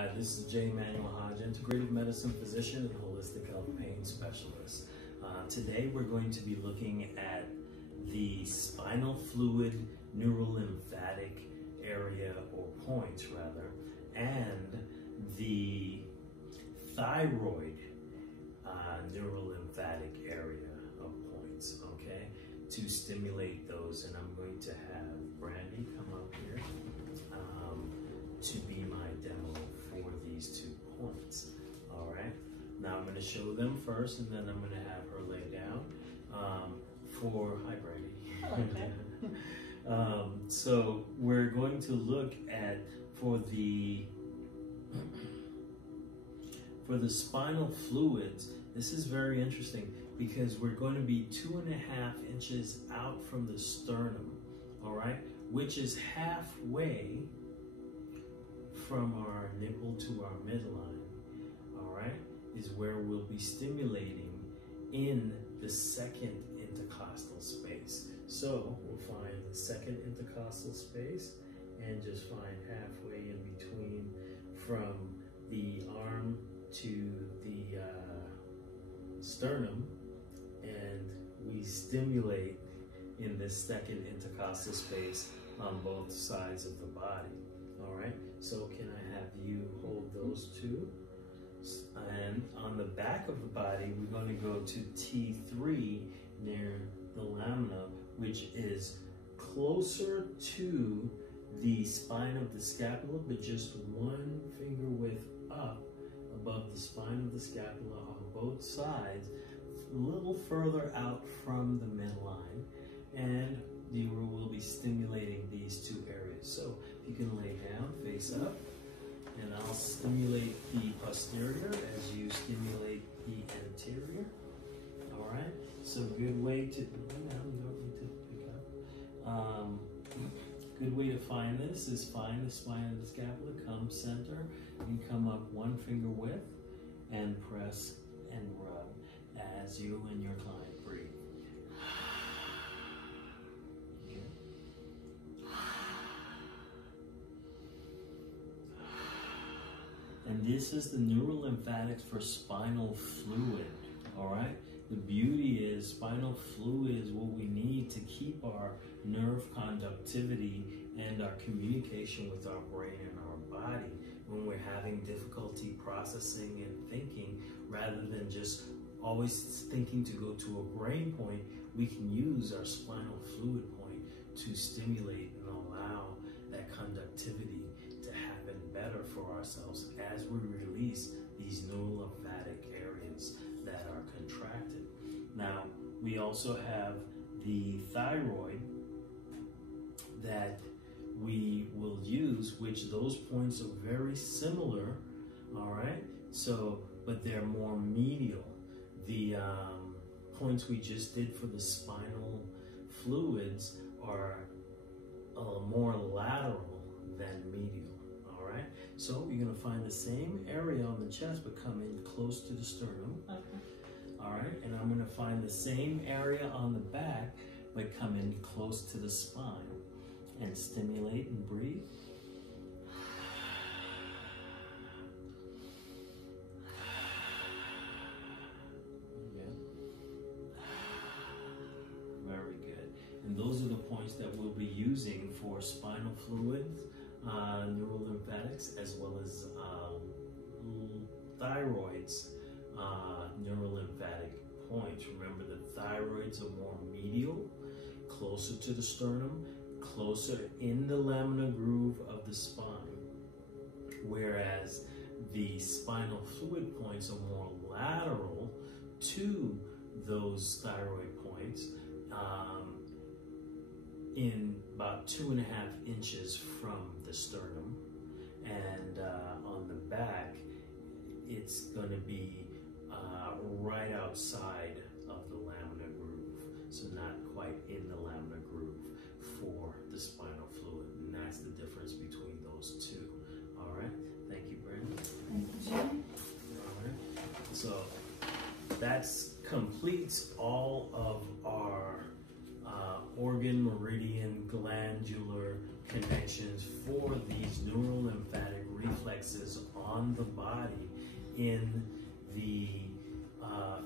Hi, this is J. Manuel Hodge, integrative medicine physician and holistic health pain specialist. Today we're going to be looking at the spinal fluid neurolymphatic area, or points rather, and the thyroid neurolymphatic area of points, okay, to stimulate those. And I'm going to have Brandy come up here to be my demo for these 2 points. All right, now I'm going to show them first, and then I'm going to have her lay down hi Brandy. Okay. So we're going to look at for the spinal fluids. This is very interesting because we're going to be 2.5 inches out from the sternum, all right, which is halfway from our nipple to our midline, all right, is where we'll be stimulating in the second intercostal space. So we'll find the second intercostal space and just find halfway in between from the arm to the sternum, and we stimulate in this second intercostal space on both sides of the body. All right, so can I have you hold those 2? And on the back of the body, we're going to go to T3 near the lamina, which is closer to the spine of the scapula, but just 1 finger width up above the spine of the scapula on both sides, a little further out from the midline, and we'll be stimulating these 2 areas. So if you can lay down, face up, and I'll stimulate the posterior as you stimulate the anterior. All right, so good way to, you don't need to pick up. Good way to find this is find the spine of the scapula, come center, and come up 1 finger width, and press and rub as you and your client breathe. And this is the neurolymphatics for spinal fluid, all right? The beauty is spinal fluid is what we need to keep our nerve conductivity and our communication with our brain and our body when we're having difficulty processing and thinking. Rather than just always thinking to go to a brain point, we can use our spinal fluid point to stimulate and allow that conductivity to happen better for ourselves as we release these neurolymphatic areas that are contracted. Now, we also have the thyroid that we will use, which those points are very similar, all right? So, but they're more medial. The points we just did for the spinal fluids are more lateral than medial, all right? So you're gonna find the same area on the chest, but come in close to the sternum. Okay. All right, and I'm gonna find the same area on the back, but come in close to the spine and stimulate and breathe. Very good. And those are the points that we'll be using for spinal fluids, neurolymphatics, as well as thyroids, neurolymphatic points. Remember, the thyroids are more medial, closer to the sternum, closer in the laminar groove of the spine, whereas the spinal fluid points are more lateral to those thyroid points, in about 2.5 inches from the sternum, and on the back it's going to be right outside of the laminar groove, so not quite in the laminar groove for the spinal fluid, and that's the difference between those 2. All right, thank you, Brandon. Thank you, Jim. All right, so that's completes all of our organ, meridian, glandular connections for these neurolymphatic reflexes on the body in the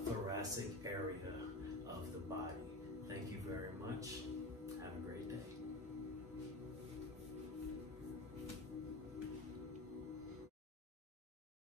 thoracic area of the body. Thank you very much.